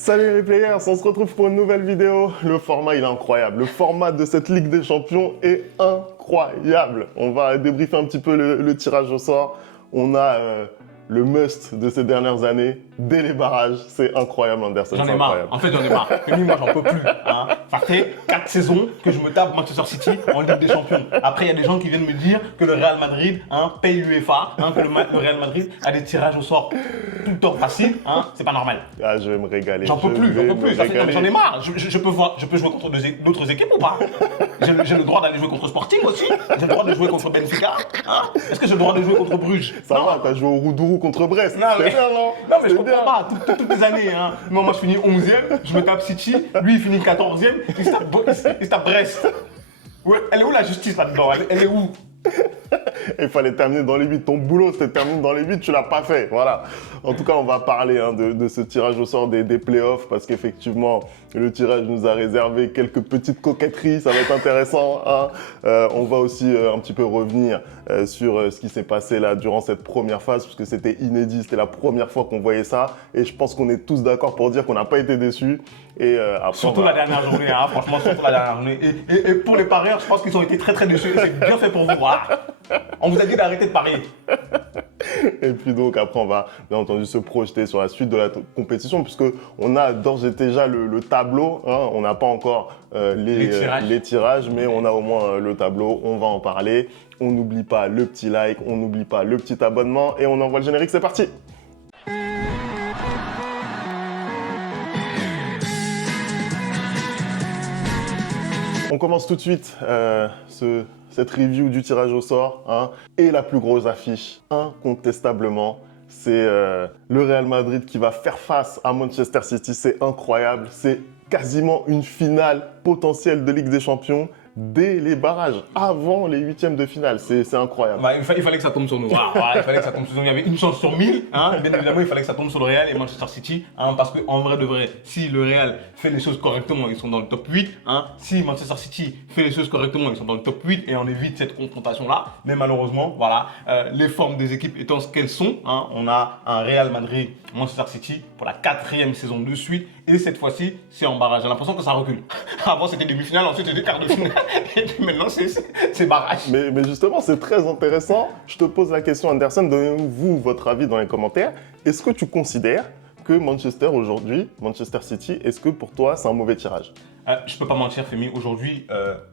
Salut les players, on se retrouve pour une nouvelle vidéo. Le format il est incroyable, le format de cette Ligue des Champions est incroyable. On va débriefer un petit peu le tirage au sort. On a le must de ces dernières années, dès les barrages. C'est incroyable Anderson, J'en c'est ai marre, incroyable. en fait j'en ai marre. Fini, moi j'en peux plus. Hein. Ça fait 4 saisons que je me tape Manchester City en Ligue des Champions. Après il y a des gens qui viennent me dire que le Real Madrid paye l'UEFA, que le Real Madrid a des tirages au sort tout le temps faciles. C'est pas normal. Ah, je vais me régaler. J'en peux plus, Je vais j'en peux me plus. Ça fait- régaler. J'en ai marre. Je peux jouer contre d'autres équipes ou pas? J'ai le droit d'aller jouer contre Sporting aussi. J'ai le droit de jouer contre Benfica. Est-ce que j'ai le droit de jouer contre Bruges? Ça va, t'as joué au Roudourou contre Brest. Non, C'est mais- bien, non? Non, mais je C'est bien. comprends pas, toutes les années. Moi, je finis 11e, je me tape City, lui, il finit 14e, il se tape Brest. Ouais, elle est où la justice là-dedans? Elle est où? Il fallait terminer dans les 8. Ton boulot, c'était de terminer dans les 8, tu l'as pas fait. Voilà. En tout cas, on va parler de ce tirage au sort des playoffs parce qu'effectivement, le tirage nous a réservé quelques petites coquetteries. Ça va être intéressant. On va aussi un petit peu revenir sur ce qui s'est passé là durant cette première phase parce que c'était inédit. C'était la première fois qu'on voyait ça. Et je pense qu'on est tous d'accord pour dire qu'on n'a pas été déçus. Et après, Surtout la dernière journée, franchement, surtout la dernière journée. Et pour les parieurs, je pense qu'ils ont été très déçus. Et c'est bien fait pour vous. Voilà. On vous a dit d'arrêter de parier. Et puis donc après on va bien entendu se projeter sur la suite de la compétition puisque on a d'ores et déjà le tableau, on n'a pas encore les tirages mais on a au moins le tableau, on va en parler. On n'oublie pas le petit like, on n'oublie pas le petit abonnement et on envoie le générique, c'est parti. On commence tout de suite cette review du tirage au sort. Et la plus grosse affiche, incontestablement, c'est le Real Madrid qui va faire face à Manchester City. C'est incroyable, c'est quasiment une finale potentielle de Ligue des Champions dès les barrages, avant les huitièmes de finale. C'est incroyable. Il fallait que ça tombe sur nous. Il fallait que ça tombe sur nous. Il y avait une chance sur 1000. Bien évidemment, il fallait que ça tombe sur le Real et Manchester City. Parce qu'en vrai de vrai, si le Real fait les choses correctement, ils sont dans le top 8. Si Manchester City fait les choses correctement, ils sont dans le top 8 et on évite cette confrontation-là. Mais malheureusement, voilà, les formes des équipes étant ce qu'elles sont, on a un Real Madrid, Manchester City pour la 4e saison de suite. Et cette fois-ci, c'est en barrage. J'ai l'impression que ça recule. Avant, c'était demi-finale, ensuite, c'était quart de finale. Et puis maintenant, c'est barrage. Mais justement, c'est très intéressant. Je te pose la question, Anderson, donnez-vous votre avis dans les commentaires. Est-ce que tu considères que Manchester aujourd'hui, Manchester City, est-ce que pour toi, c'est un mauvais tirage? Je peux pas mentir, Femi. Aujourd'hui,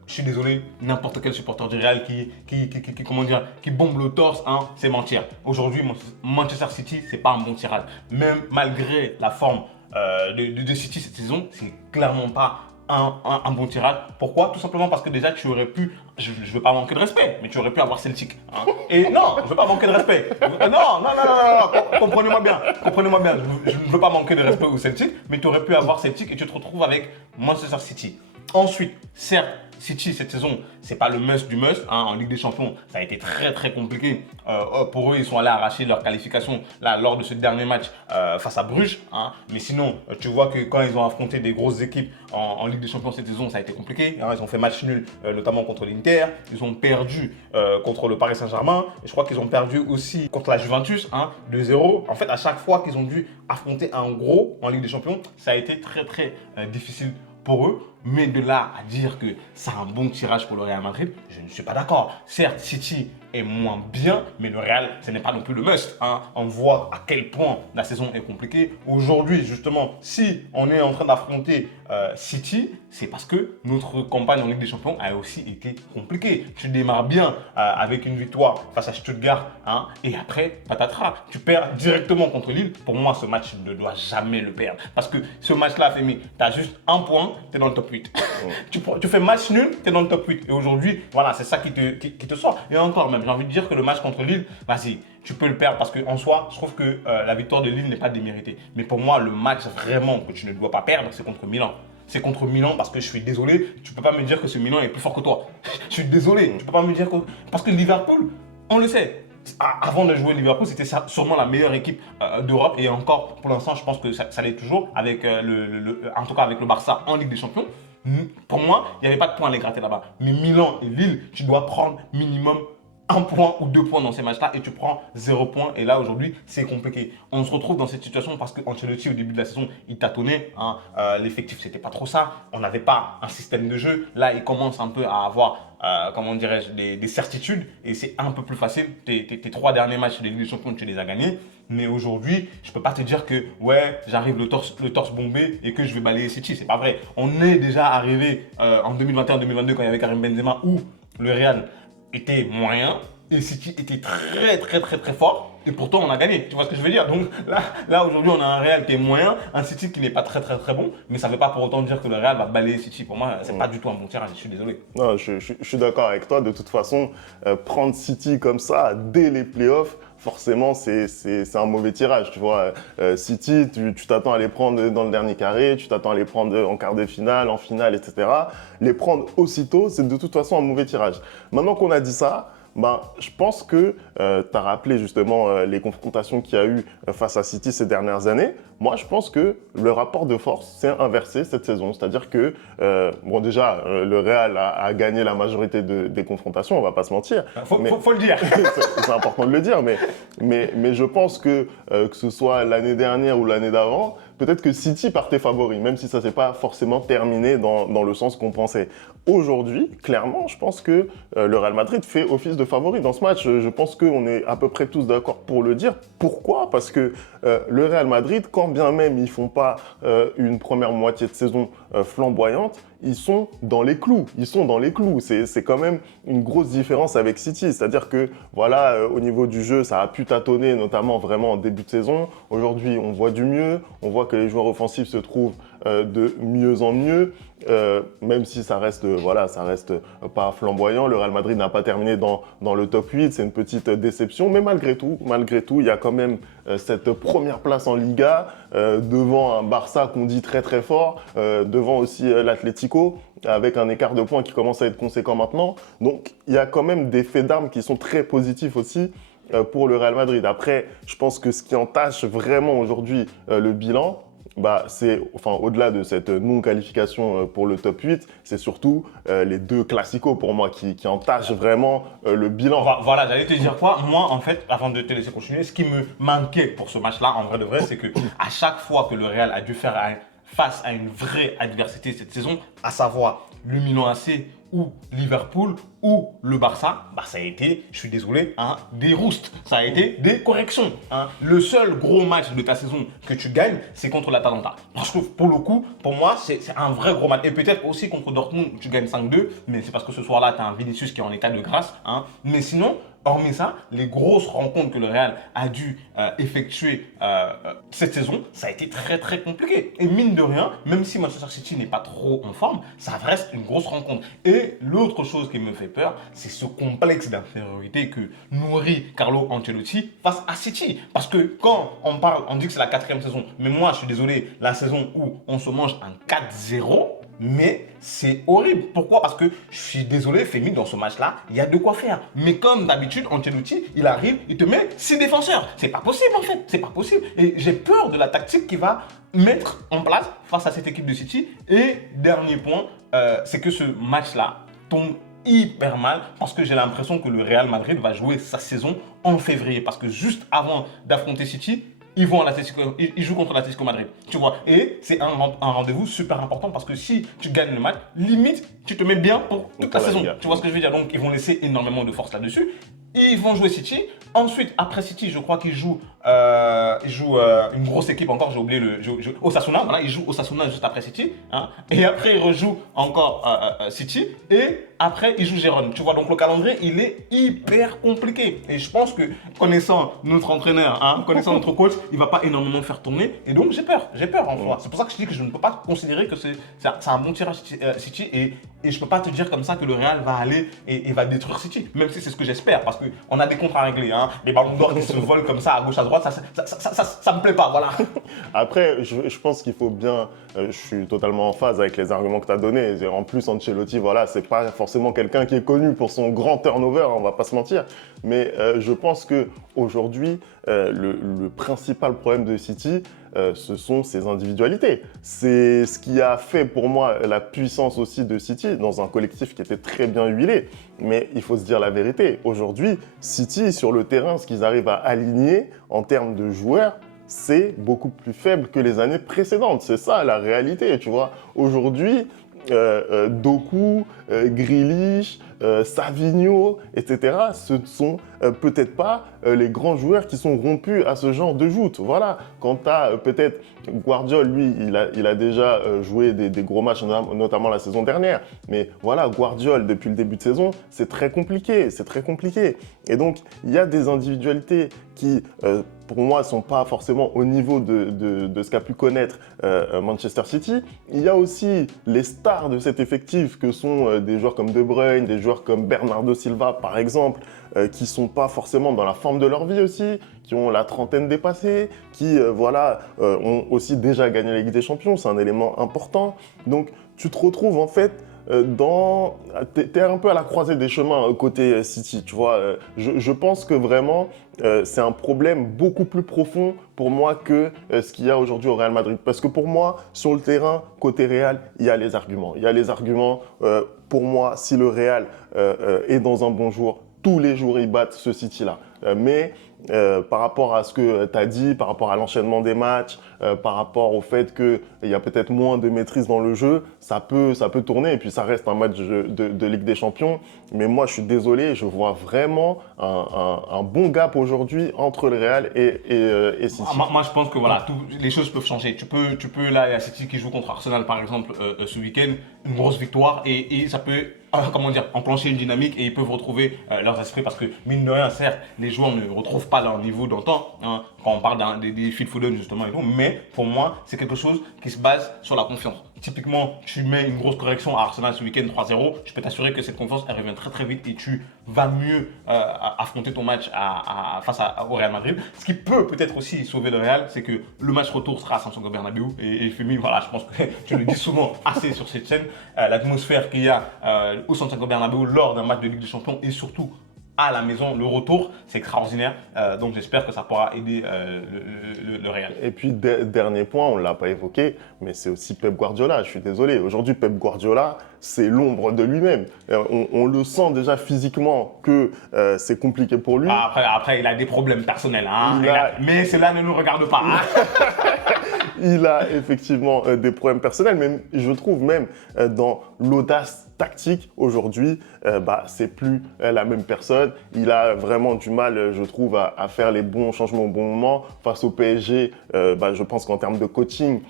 je suis désolé, n'importe quel supporter du Real qui bombe le torse, c'est mentir. Aujourd'hui, Manchester City, c'est pas un bon tirage. Même malgré la forme de City cette saison, c'est clairement pas un bon tirage. Pourquoi? Tout simplement parce que déjà tu aurais pu, je ne veux pas manquer de respect, mais tu aurais pu avoir Celtic. Et non, je ne veux pas manquer de respect. Non, comprenez-moi bien. Je ne veux pas manquer de respect au Celtic, mais tu aurais pu avoir Celtic et tu te retrouves avec Manchester City. Ensuite, certes, City cette saison, c'est pas le must du must. En Ligue des Champions, ça a été très compliqué. Pour eux, ils sont allés arracher leur qualification là, lors de ce dernier match face à Bruges. Mais sinon, tu vois que quand ils ont affronté des grosses équipes en Ligue des Champions cette saison, ça a été compliqué. Ils ont fait match nul, notamment contre l'Inter. Ils ont perdu contre le Paris Saint-Germain. Et je crois qu'ils ont perdu aussi contre la Juventus, 2-0. En fait, à chaque fois qu'ils ont dû affronter un gros en Ligue des Champions, ça a été très difficile pour eux. Mais de là à dire que c'est un bon tirage pour le Real Madrid, je ne suis pas d'accord. Certes, City est moins bien, mais le Real, ce n'est pas non plus le must. On voit à quel point la saison est compliquée. Aujourd'hui, justement, si on est en train d'affronter City, c'est parce que notre campagne en Ligue des Champions a aussi été compliquée. Tu démarres bien avec une victoire face à Stuttgart, et après, patatras, tu perds directement contre Lille. Pour moi, ce match ne doit jamais le perdre. Parce que ce match-là, Femi, tu as juste un point, tu es dans le top 8. Tu fais match nul, tu es dans le top 8. Et aujourd'hui, voilà, c'est ça qui te sort. Et encore même, j'ai envie de dire que le match contre Lille, vas-y, tu peux le perdre parce qu'en soi, je trouve que la victoire de Lille n'est pas déméritée. Mais pour moi, le match vraiment que tu ne dois pas perdre, c'est contre Milan. C'est contre Milan parce que je suis désolé, tu peux pas me dire que ce Milan est plus fort que toi. Je suis désolé, tu peux pas me dire que... Parce que Liverpool, on le sait. Avant de jouer Liverpool, c'était sûrement la meilleure équipe d'Europe. Et encore, pour l'instant, je pense que ça l'est toujours avec en tout cas avec le Barça en Ligue des Champions. Pour moi, il n'y avait pas de points à les gratter là-bas. Mais Milan et Lille, tu dois prendre minimum un point ou 2 points dans ces matchs-là et tu prends 0 points. Et là, aujourd'hui, c'est compliqué. On se retrouve dans cette situation parce qu'Ancelotti, au début de la saison, il tâtonnait. Hein. L'effectif, c'était pas trop ça. On n'avait pas un système de jeu. Là, il commence un peu à avoir, comment dirais-je, des certitudes et c'est un peu plus facile. Tes 3 derniers matchs de Ligue des Champions, tu les as gagnés. Mais aujourd'hui, je peux pas te dire que ouais, j'arrive le torse bombé et que je vais balayer City. C'est pas vrai. On est déjà arrivé en 2021-2022 quand il y avait Karim Benzema où le Real était moyen et City était très fort et pourtant on a gagné. Tu vois ce que je veux dire? Donc là aujourd'hui on a un Real qui est moyen, un City qui n'est pas très bon, mais ça ne veut pas pour autant dire que le Real va balayer City. Pour moi, c'est pas du tout un bon tirage, je suis désolé. Non, je suis d'accord avec toi. De toute façon, prendre City comme ça dès les playoffs, forcément, c'est un mauvais tirage. Tu vois, City, tu t'attends à les prendre dans le dernier carré, tu t'attends à les prendre en quart de finale, en finale, etc. Les prendre aussitôt, c'est de toute façon un mauvais tirage. Maintenant qu'on a dit ça, ben, je pense que tu as rappelé justement les confrontations qu'il y a eu face à City ces dernières années. Moi, je pense que le rapport de force s'est inversé cette saison. C'est-à-dire que, bon, déjà, le Real a gagné la majorité des confrontations, on ne va pas se mentir. Faut le dire. C'est important de le dire, mais je pense que ce soit l'année dernière ou l'année d'avant, peut-être que City partait favori, même si ça ne s'est pas forcément terminé dans le sens qu'on pensait. Aujourd'hui, clairement, je pense que le Real Madrid fait office de favori dans ce match. Je pense qu'on est à peu près tous d'accord pour le dire. Pourquoi? Parce que le Real Madrid, quand bien même ils ne font pas une première moitié de saison flamboyante, ils sont dans les clous. Ils sont dans les clous. C'est quand même une grosse différence avec City. C'est-à-dire que, voilà, au niveau du jeu, ça a pu tâtonner, notamment vraiment en début de saison. Aujourd'hui, on voit du mieux. On voit que les joueurs offensifs se trouvent de mieux en mieux. Même si ça reste, voilà, ça reste pas flamboyant. Le Real Madrid n'a pas terminé dans le top 8. C'est une petite déception. Mais malgré tout, il y a quand même cette première place en Liga devant un Barça qu'on dit très fort, devant aussi l'Atlético avec un écart de points qui commence à être conséquent maintenant. Donc, il y a quand même des faits d'armes qui sont très positifs aussi pour le Real Madrid. Après, je pense que ce qui entache vraiment aujourd'hui le bilan, bah, c'est, enfin, au-delà de cette non-qualification pour le top 8, c'est surtout les 2 classicos pour moi qui entachent vraiment le bilan. Voilà, j'allais te dire quoi. Moi, en fait, avant de te laisser continuer, ce qui me manquait pour ce match-là, en vrai de vrai, c'est que à chaque fois que le Real a dû faire face à une vraie adversité cette saison, à savoir le Milan AC ou Liverpool ou le Barça, bah ça a été, je suis désolé, hein, des roustes, ça a été des corrections. Hein. Le seul gros match de ta saison que tu gagnes, c'est contre l'Atalanta. Parce que pour le coup, pour moi, c'est un vrai gros match. Et peut-être aussi contre Dortmund, tu gagnes 5-2, mais c'est parce que ce soir-là, tu as un Vinicius qui est en état de grâce. Hein. Mais sinon, hormis ça, les grosses rencontres que le Real a dû effectuer cette saison, ça a été très compliqué. Et mine de rien, même si Manchester City n'est pas trop en forme, ça reste une grosse rencontre. Et l'autre chose qui me fait peur, c'est ce complexe d'infériorité que nourrit Carlo Ancelotti face à City. Parce que quand on parle, on dit que c'est la 4e saison, mais moi je suis désolé, la saison où on se mange un 4-0, mais c'est horrible. Pourquoi? Parce que je suis désolé, Femi, dans ce match-là, il y a de quoi faire. Mais comme d'habitude, Ancelotti, il arrive, il te met 6 défenseurs. C'est pas possible en fait, c'est pas possible. Et j'ai peur de la tactique qu'il va mettre en place face à cette équipe de City. Et dernier point, c'est que ce match-là tombe hyper mal parce que j'ai l'impression que le Real Madrid va jouer sa saison en février. Parce que juste avant d'affronter City, ils jouent contre l'Atlético Madrid, tu vois. Et c'est un rendez-vous super important parce que si tu gagnes le match, limite, tu te mets bien pour toute la saison. Tu vois ce que je veux dire? Donc, ils vont laisser énormément de force là-dessus. Ils vont jouer City. Ensuite, après City, je crois qu'ils jouent une grosse équipe encore. J'ai oublié Osasuna. Voilà, ils jouent Osasuna juste après City. Hein. Et après, ils rejouent encore City. Et après, ils jouent Gérone. Tu vois, donc le calendrier, il est hyper compliqué. Et je pense que, connaissant notre entraîneur, hein, connaissant notre coach, il ne va pas énormément faire tourner. Et donc, j'ai peur en soi. C'est pour ça que je dis que je ne peux pas considérer que c'est un bon tirage City. Et je ne peux pas te dire comme ça que le Real va aller et va détruire City. Même si c'est ce que j'espère. Parce qu'on a des contrats à régler. Hein. Les ballons d'or qui se volent comme ça à gauche, à droite, ça me plaît pas. Voilà. Après, je pense qu'il faut bien. Je suis totalement en phase avec les arguments que tu as donnés. En plus, Ancelotti, voilà, c'est pas forcément quelqu'un qui est connu pour son grand turnover, on va pas se mentir. Mais je pense qu'aujourd'hui, le principal problème de City, ce sont ses individualités. C'est ce qui a fait pour moi la puissance aussi de City dans un collectif qui était très bien huilé. Mais il faut se dire la vérité. Aujourd'hui, City, sur le terrain, ce qu'ils arrivent à aligner en termes de joueurs, c'est beaucoup plus faible que les années précédentes. C'est ça la réalité, tu vois. Aujourd'hui, Doku, Grealish, Savinho, etc. Ce ne sont peut-être pas les grands joueurs qui sont rompus à ce genre de joute. Voilà. Quant à peut-être Guardiola, lui, il a déjà joué des gros matchs, notamment la saison dernière. Mais voilà, Guardiola, depuis le début de saison, c'est très compliqué. C'est très compliqué. Et donc, il y a des individualités qui, pour moi, ne sont pas forcément au niveau de ce qu'a pu connaître Manchester City. Il y a aussi les stars de cet effectif que sont des joueurs comme De Bruyne, des joueurs comme Bernardo Silva, par exemple, qui ne sont pas forcément dans la forme de leur vie aussi, qui ont la trentaine dépassée, qui ont aussi déjà gagné la Ligue des Champions. C'est un élément important. Donc, tu te retrouves en fait t'es un peu à la croisée des chemins côté City, tu vois. Je pense que vraiment, c'est un problème beaucoup plus profond pour moi que ce qu'il y a aujourd'hui au Real Madrid. Parce que pour moi, sur le terrain, côté Real, il y a les arguments. Il y a les arguments, pour moi, si le Real est dans un bon jour, tous les jours, ils battent ce City-là. Mais par rapport à ce que tu as dit, par rapport à l'enchaînement des matchs, par rapport au fait qu'il y a peut-être moins de maîtrise dans le jeu, ça peut tourner. Et puis, ça reste un match de Ligue des Champions. Mais moi, je suis désolé, je vois vraiment un bon gap aujourd'hui entre le Real et City. Moi, je pense que voilà, les choses peuvent changer. Tu peux là, il y a City qui joue contre Arsenal, par exemple, ce week-end, une grosse victoire et ça peut enclencher une dynamique et ils peuvent retrouver leurs esprits parce que, mine de rien, certes, les joueurs ne retrouvent pas leur niveau d'antan, hein, quand on parle des Phil Foden justement et tout, mais pour moi, c'est quelque chose qui se base sur la confiance. Typiquement, tu mets une grosse correction à Arsenal ce week-end 3-0, je peux t'assurer que cette confiance, elle revient très très vite et tu vas mieux affronter ton match face au Real Madrid. Ce qui peut peut-être aussi sauver le Real, c'est que le match retour sera à Santiago Bernabéu et Femi, voilà, je pense que tu le dis souvent assez sur cette chaîne, l'atmosphère qu'il y a au Santiago Bernabéu lors d'un match de Ligue des Champions et surtout à la maison, le retour, c'est extraordinaire. Donc j'espère que ça pourra aider le Real. Et puis, dernier point, on ne l'a pas évoqué, mais c'est aussi Pep Guardiola. Je suis désolé. Aujourd'hui, Pep Guardiola, c'est l'ombre de lui-même. On le sent déjà physiquement que c'est compliqué pour lui. Après, il a des problèmes personnels. Hein. Mais cela ne nous regarde pas. Il a effectivement des problèmes personnels, mais je trouve même dans l'audace tactique aujourd'hui, c'est plus la même personne. Il a vraiment du mal, je trouve, à faire les bons changements au bon moment. Face au PSG, je pense qu'en termes de coaching,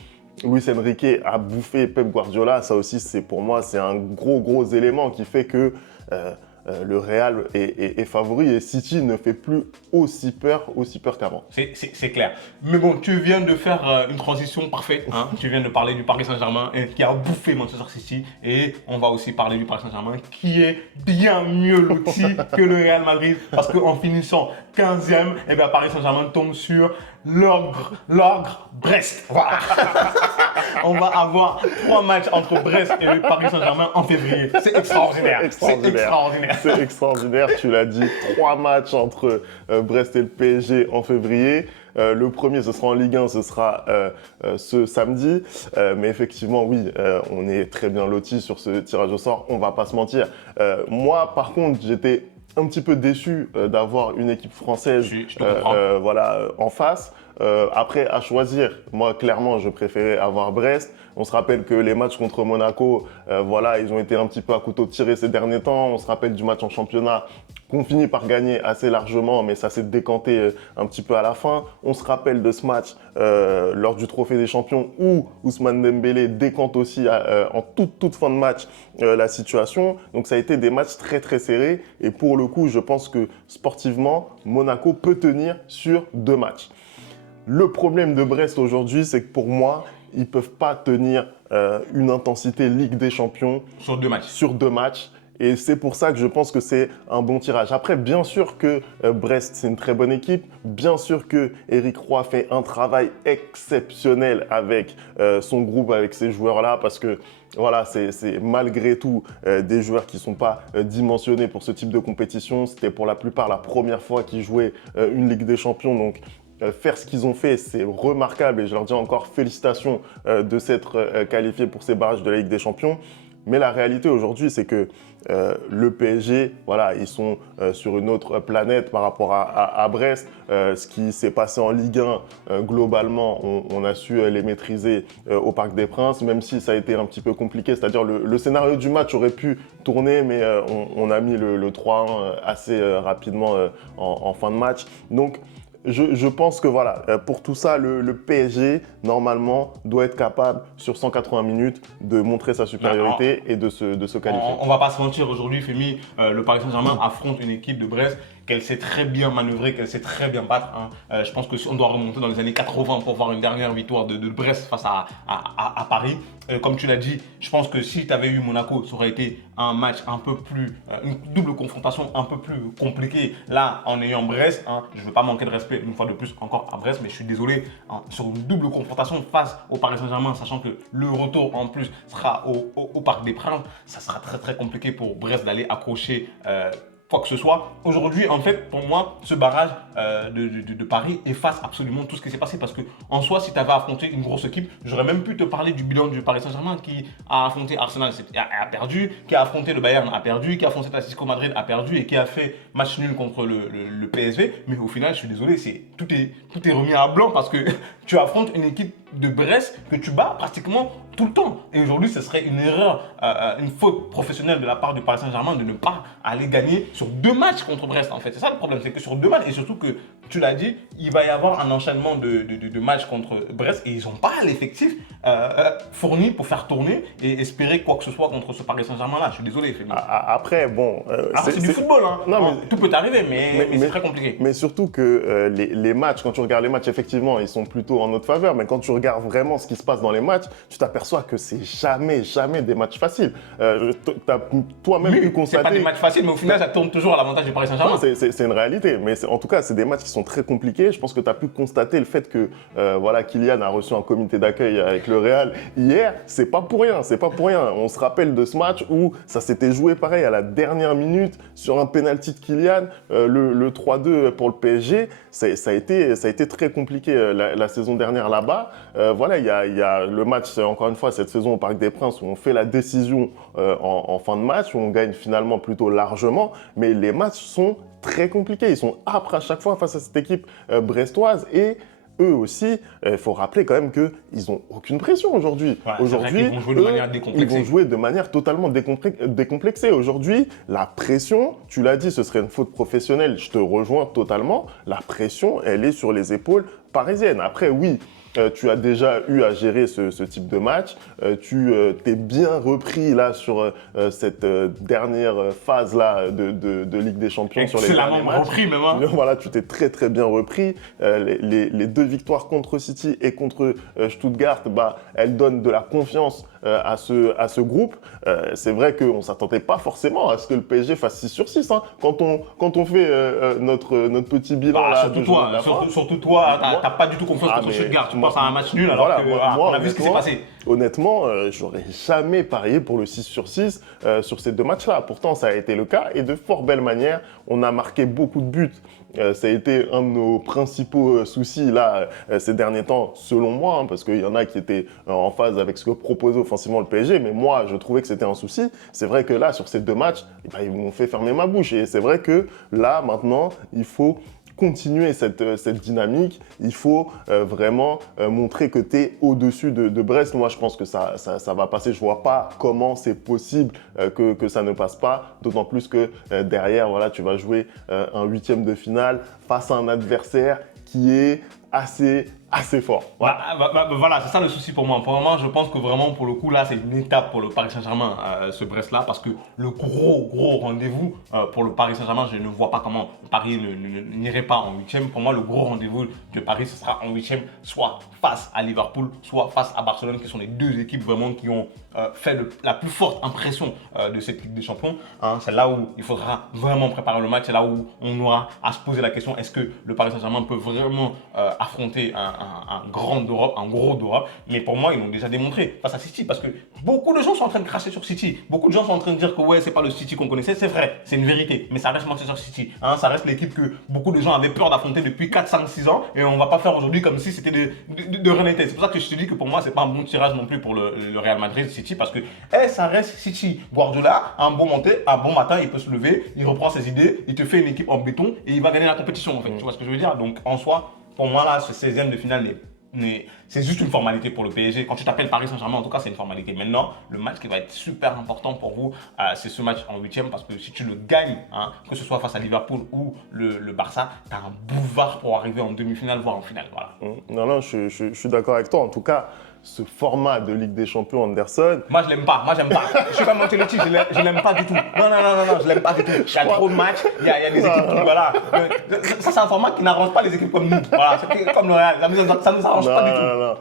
Luis Enrique a bouffé Pep Guardiola. Ça aussi, pour moi, c'est un gros élément qui fait que le Real est favori et City ne fait plus aussi peur qu'avant. C'est clair. Mais bon, tu viens de faire une transition parfaite. Hein. Tu viens de parler du Paris Saint-Germain qui a bouffé Manchester City. Et on va aussi parler du Paris Saint-Germain qui est bien mieux loti que le Real Madrid. Parce qu'en finissant 15e, Paris Saint-Germain tombe sur l'Ogre Brest. Voilà. On va avoir 3 matchs entre Brest et le Paris Saint-Germain en février. C'est extraordinaire. C'est extraordinaire, tu l'as dit. 3 matchs entre Brest et le PSG en février. Le premier, ce sera en Ligue 1, ce sera ce samedi. Mais effectivement, oui, on est très bien lotis sur ce tirage au sort. On va pas se mentir. Moi, par contre, j'étais un petit peu déçu d'avoir une équipe française en face. Après, à choisir, moi, clairement, je préférais avoir Brest. On se rappelle que les matchs contre Monaco, ils ont été un petit peu à couteau tiré ces derniers temps. On se rappelle du match en championnat qu'on finit par gagner assez largement, mais ça s'est décanté un petit peu à la fin. On se rappelle de ce match lors du Trophée des Champions où Ousmane Dembélé décante aussi en toute fin de match la situation. Donc ça a été des matchs très très serrés et pour le coup, je pense que sportivement, Monaco peut tenir sur 2 matchs. Le problème de Brest aujourd'hui, c'est que pour moi, ils ne peuvent pas tenir une intensité Ligue des Champions sur 2 matchs. Sur 2 matchs. Et c'est pour ça que je pense que c'est un bon tirage. Après, bien sûr que Brest, c'est une très bonne équipe. Bien sûr que Éric Roy fait un travail exceptionnel avec son groupe, avec ces joueurs-là, parce que voilà, c'est malgré tout des joueurs qui ne sont pas dimensionnés pour ce type de compétition. C'était pour la plupart la première fois qu'ils jouaient une Ligue des Champions. Donc, faire ce qu'ils ont fait, c'est remarquable et je leur dis encore félicitations de s'être qualifiés pour ces barrages de la Ligue des Champions. Mais la réalité aujourd'hui, c'est que le PSG, voilà, ils sont sur une autre planète par rapport à Brest. Ce qui s'est passé en Ligue 1, globalement, on a su les maîtriser au Parc des Princes, même si ça a été un petit peu compliqué. C'est-à-dire le scénario du match aurait pu tourner, mais on a mis le 3-1 assez rapidement en fin de match. Donc, je pense que voilà, pour tout ça, le PSG, normalement, doit être capable, sur 180 minutes, de montrer sa supériorité et de se qualifier. On va pas se mentir, aujourd'hui, Femi, le Paris Saint-Germain affronte une équipe de Brest qu'elle sait très bien manœuvrer, qu'elle sait très bien battre. Je pense qu'on doit remonter dans les années 80 pour voir une dernière victoire de Brest face à Paris. Comme tu l'as dit, je pense que si tu avais eu Monaco, ça aurait été un match un peu plus, une double confrontation un peu plus compliquée. Là, en ayant Brest, je ne veux pas manquer de respect une fois de plus encore à Brest, mais je suis désolé, sur une double confrontation face au Paris Saint-Germain, sachant que le retour en plus sera au Parc des Princes, ça sera très très compliqué pour Brest d'aller accrocher quoi que ce soit. Aujourd'hui, en fait, pour moi, ce barrage de Paris efface absolument tout ce qui s'est passé parce que, en soi, si tu avais affronté une grosse équipe, j'aurais même pu te parler du bilan du Paris Saint-Germain qui a affronté Arsenal, a perdu, qui a affronté le Bayern, a perdu, qui a affronté l'Atlético Madrid, a perdu et qui a fait match nul contre le PSV. Mais au final, je suis désolé, tout est remis à blanc parce que tu affrontes une équipe de Brest que tu bats pratiquement tout le temps. Et aujourd'hui, ce serait une erreur, une faute professionnelle de la part du Paris Saint-Germain de ne pas aller gagner sur 2 matchs contre Brest, en fait. C'est ça le problème, c'est que sur 2 matchs, et surtout que, tu l'as dit, il va y avoir un enchaînement de matchs contre Brest et ils n'ont pas l'effectif fourni pour faire tourner et espérer quoi que ce soit contre ce Paris Saint-Germain-là. Je suis désolé, Félix. Après, bon... c'est du football, hein. Non, mais... Tout peut arriver, mais c'est très compliqué. Mais surtout que les matchs, quand tu regardes les matchs, effectivement, ils sont plutôt en notre faveur. Mais quand tu regardes vraiment ce qui se passe dans les matchs, tu t'aperçois que c'est jamais des matchs faciles. Tu as toi-même pu constater... C'est pas des matchs faciles, mais au final, ça tourne toujours à l'avantage du Paris Saint-Germain. C'est une réalité. Mais en tout cas, c'est des matchs qui sont très compliqués. Je pense que tu as pu constater le fait que voilà, Kylian a reçu un comité d'accueil avec le Real hier. C'est pas pour rien. C'est pas pour rien. On se rappelle de ce match où ça s'était joué pareil à la dernière minute sur un penalty de Kylian, le 3-2 pour le PSG. Ça a été très compliqué la saison dernière là-bas. Voilà, il y a le match, encore une fois, cette saison au Parc des Princes où on fait la décision en fin de match, où on gagne finalement plutôt largement. Mais les matchs sont très compliqués. Ils sont âpres à chaque fois face à cette équipe brestoise et eux aussi, il faut rappeler quand même qu'ils n'ont aucune pression aujourd'hui. Ouais, aujourd'hui, ils vont jouer de manière décomplexée. Ils vont jouer de manière totalement décomplexée. Aujourd'hui, la pression, tu l'as dit, ce serait une faute professionnelle, je te rejoins totalement. La pression, elle est sur les épaules parisiennes. Après, oui, tu as déjà eu à gérer ce type de match. Tu t'es bien repris là sur cette dernière phase là de Ligue des Champions sur les derniers matchs. Repris même. Hein. Voilà, tu t'es très bien repris. Les 2 victoires contre City et contre Stuttgart, elles donnent de la confiance à ce groupe. C'est vrai qu'on ne s'attendait pas forcément à ce que le PSG fasse 6 sur 6. Hein. Quand on fait notre petit bilan là, surtout toi, t'as pas du tout confiance contre Stuttgart. Tu penses à un match nul alors qu'on a vu ce qui s'est passé. Honnêtement, j'aurais jamais parié pour le 6 sur 6 sur ces 2 matchs-là. Pourtant, ça a été le cas et de fort belle manière. On a marqué beaucoup de buts. Ça a été un de nos principaux soucis là ces derniers temps, selon moi, hein, parce qu'il y en a qui étaient en phase avec ce que proposait offensivement le PSG, mais moi, je trouvais que c'était un souci. C'est vrai que là, sur ces 2 matchs, ils m'ont fait fermer ma bouche. Et c'est vrai que là, maintenant, il faut continuer cette dynamique, il faut vraiment montrer que tu es au-dessus de Brest. Moi, je pense que ça va passer. Je ne vois pas comment c'est possible que ça ne passe pas, d'autant plus que derrière, voilà, tu vas jouer un 8e de finale face à un adversaire qui est assez fort. Voilà, c'est ça le souci pour moi. Pour moi, je pense que vraiment, pour le coup, là, c'est une étape pour le Paris Saint-Germain, ce Brest-là, parce que le gros rendez-vous pour le Paris Saint-Germain, je ne vois pas comment Paris n'irait pas en 8e. Pour moi, le gros rendez-vous de Paris, ce sera en 8e, soit face à Liverpool, soit face à Barcelone, qui sont les 2 équipes vraiment qui ont fait la plus forte impression de cette Ligue des Champions. Hein, c'est là où il faudra vraiment préparer le match, c'est là où on aura à se poser la question, est-ce que le Paris Saint-Germain peut vraiment affronter un un grand d'Europe, un gros d'Europe. Mais pour moi, ils l'ont déjà démontré face à City. Parce que beaucoup de gens sont en train de cracher sur City. Beaucoup de gens sont en train de dire que ouais, c'est pas le City qu'on connaissait. C'est vrai, c'est une vérité. Mais ça reste Manchester City. Hein, ça reste l'équipe que beaucoup de gens avaient peur d'affronter depuis 4, 5, 6 ans. Et on va pas faire aujourd'hui comme si c'était de rien n'était. C'est pour ça que je te dis que pour moi, c'est pas un bon tirage non plus pour le Real Madrid City. Parce que ça reste City. Guardiola, un bon matin, il peut se lever, il reprend ses idées, il te fait une équipe en béton et il va gagner la compétition en fait. Tu vois ce que je veux dire? Donc en soi, pour moi là, ce 16e de finale, c'est juste une formalité pour le PSG. Quand tu t'appelles Paris Saint-Germain, en tout cas, c'est une formalité. Maintenant, le match qui va être super important pour vous, c'est ce match en 8e parce que si tu le gagnes, hein, que ce soit face à Liverpool ou le Barça, tu as un boulevard pour arriver en demi-finale, voire en finale. Voilà. Non, je suis d'accord avec toi. En tout cas, ce format de Ligue des Champions Anderson. Moi, je l'aime pas. Moi, j'aime pas. Je suis comme Ancelotti, je l'aime pas du tout. Non, je l'aime pas du tout. Il y a trop de matchs, il y a des équipes qui, voilà. Ça, c'est un format qui n'arrange pas les équipes comme nous. Voilà, c'est comme le Real. Ça ne nous arrange pas du tout. Non.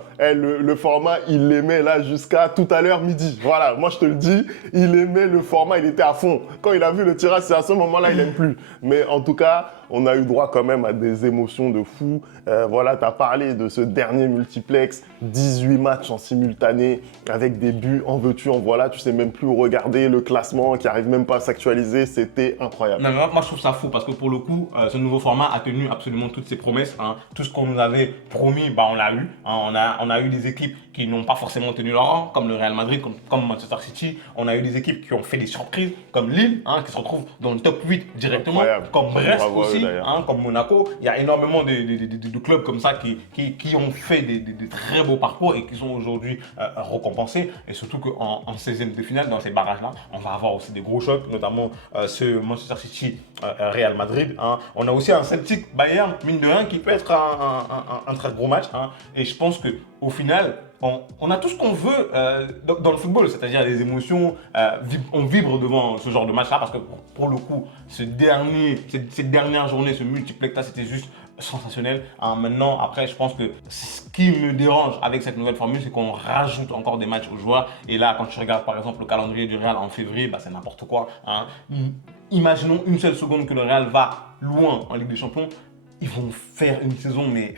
Le format, il l'aimait là jusqu'à tout à l'heure midi. Voilà, moi je te le dis, il aimait le format, il était à fond. Quand il a vu le tirage, c'est à ce moment-là, il n'aime plus. Mais en tout cas, on a eu droit quand même à des émotions de fou. Voilà, tu as parlé de ce dernier multiplex, 18 matchs en simultané, avec des buts en veux-tu, en voilà, tu sais même plus où regarder, le classement qui arrive même pas à s'actualiser, c'était incroyable. Non, mais moi je trouve ça fou parce que pour le coup, ce nouveau format a tenu absolument toutes ses promesses. Hein. Tout ce qu'on nous avait promis, bah, on l'a eu. Hein. On a eu des équipes qui n'ont pas forcément tenu leur rang, comme le Real Madrid, comme Manchester City. On a eu des équipes qui ont fait des surprises, comme Lille, hein, qui se retrouve dans le top 8 directement, Incroyable. comme Brest Bravo aussi, eux, hein, comme Monaco. Il y a énormément de clubs comme ça qui ont fait des très beaux parcours et qui sont aujourd'hui récompensés. Et surtout qu'en 16e de finale, dans ces barrages-là, on va avoir aussi des gros chocs, notamment ce Manchester City Real Madrid. Hein. On a aussi un Celtic Bayern, mine de rien, qui peut être un très gros match. Hein. Et je pense qu'au final, on a tout ce qu'on veut dans le football, c'est-à-dire les émotions. On vibre devant ce genre de match-là parce que pour le coup, cette dernière journée, ce multiplex-là, c'était juste sensationnel. Hein, maintenant, après, je pense que ce qui me dérange avec cette nouvelle formule, c'est qu'on rajoute encore des matchs aux joueurs. Et là, quand tu regardes par exemple le calendrier du Real en février, bah, c'est n'importe quoi. Hein. Imaginons une seule seconde que le Real va loin en Ligue des Champions. Ils vont faire une saison, mais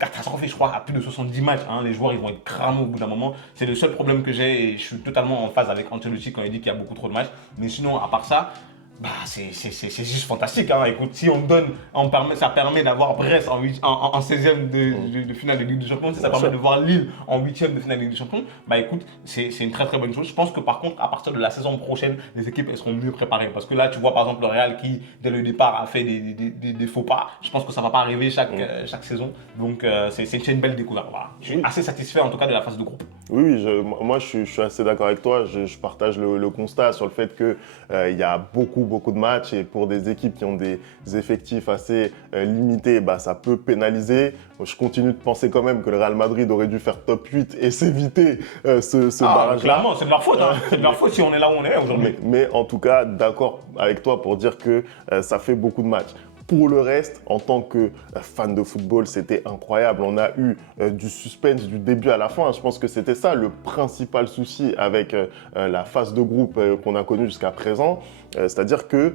catastrophique, je crois, à plus de 70 matchs. Hein. Les joueurs, ils vont être cramés au bout d'un moment. C'est le seul problème que j'ai et je suis totalement en phase avec Ancelotti quand il dit qu'il y a beaucoup trop de matchs. Mais sinon, à part ça, bah, c'est juste fantastique. Hein. Écoute, si on donne, ça permet d'avoir Brest en 16e de finale de Ligue des Champions, si ça permet de voir Lille en 8e de finale de Ligue des Champions, bah écoute, c'est une très très bonne chose. Je pense que par contre, à partir de la saison prochaine, les équipes elles seront mieux préparées. Parce que là, tu vois par exemple le Real qui, dès le départ, a fait des faux pas. Je pense que ça ne va pas arriver chaque saison. Donc c'est une belle découverte. Voilà. Je suis assez satisfait en tout cas de la phase de groupe. Oui, moi je suis assez d'accord avec toi. Je partage le constat sur le fait qu'il y a beaucoup de matchs et pour des équipes qui ont des effectifs assez limités, bah, ça peut pénaliser. Je continue de penser quand même que le Real Madrid aurait dû faire top 8 et s'éviter ce barrage-là. Clairement, c'est de leur faute. Hein. C'est de leur faute si on est là où on est aujourd'hui. Mais en tout cas, d'accord avec toi pour dire que ça fait beaucoup de matchs. Pour le reste, en tant que fan de football, c'était incroyable. On a eu du suspense du début à la fin. Je pense que c'était ça le principal souci avec la phase de groupe qu'on a connue jusqu'à présent. C'est-à-dire que,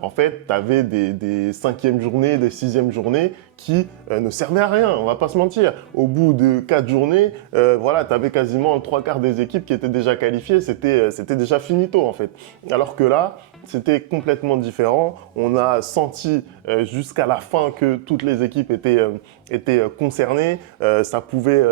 en fait, tu avais des 5e journées, des 6e journées qui ne servaient à rien, on va pas se mentir. Au bout de 4 journées, voilà, tu avais quasiment le 3/4 des équipes qui étaient déjà qualifiées. C'était déjà finito, en fait. Alors que là, c'était complètement différent. On a senti jusqu'à la fin que toutes les équipes étaient concernées. Ça pouvait,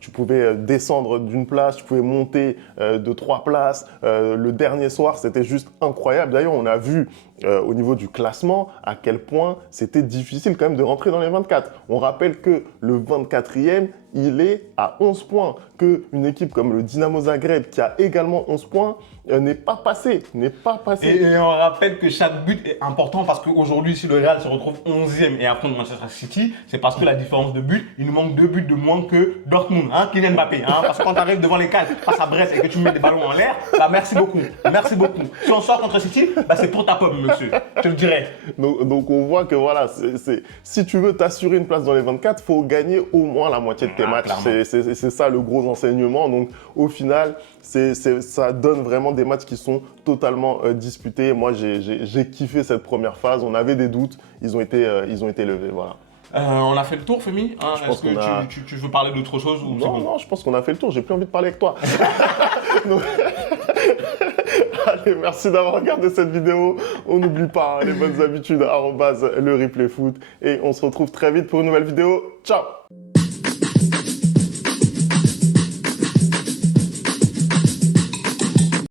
tu pouvais descendre d'une place, tu pouvais monter de 3 places. Le dernier soir, c'était juste incroyable. D'ailleurs, on a vu au niveau du classement à quel point c'était difficile quand même de rentrer dans les 24. On rappelle que le 24e, il est à 11 points. Qu'une équipe comme le Dynamo Zagreb, qui a également 11 points, n'est pas passé. Et on rappelle que chaque but est important parce qu'aujourd'hui, si le Real se retrouve 11e et affronte Manchester City, c'est parce que la différence de but, il nous manque 2 buts de moins que Dortmund, hein, Kylian Mbappé. Hein, parce que quand tu arrives devant les cages face à Brest et que tu mets des ballons en l'air, bah merci beaucoup. Merci beaucoup. Si on sort contre City, bah c'est pour ta pomme, monsieur. Je te le dirais. Donc on voit que voilà, si tu veux t'assurer une place dans les 24, il faut gagner au moins la moitié de tes matchs. C'est ça le gros enseignement. Donc au final, ça donne vraiment des matchs qui sont totalement disputés. Moi, j'ai kiffé cette première phase. On avait des doutes, ils ont été levés. Voilà. On a fait le tour, Femi. Hein, Je pense est-ce que qu'on a- tu veux parler d'autre chose ou c'est Non, bon? non, je pense qu'on a fait le tour. J'ai plus envie de parler avec toi. Donc- Allez, merci d'avoir regardé cette vidéo. On n'oublie pas hein, les bonnes habitudes, @le replay foot. Et on se retrouve très vite pour une nouvelle vidéo. Ciao!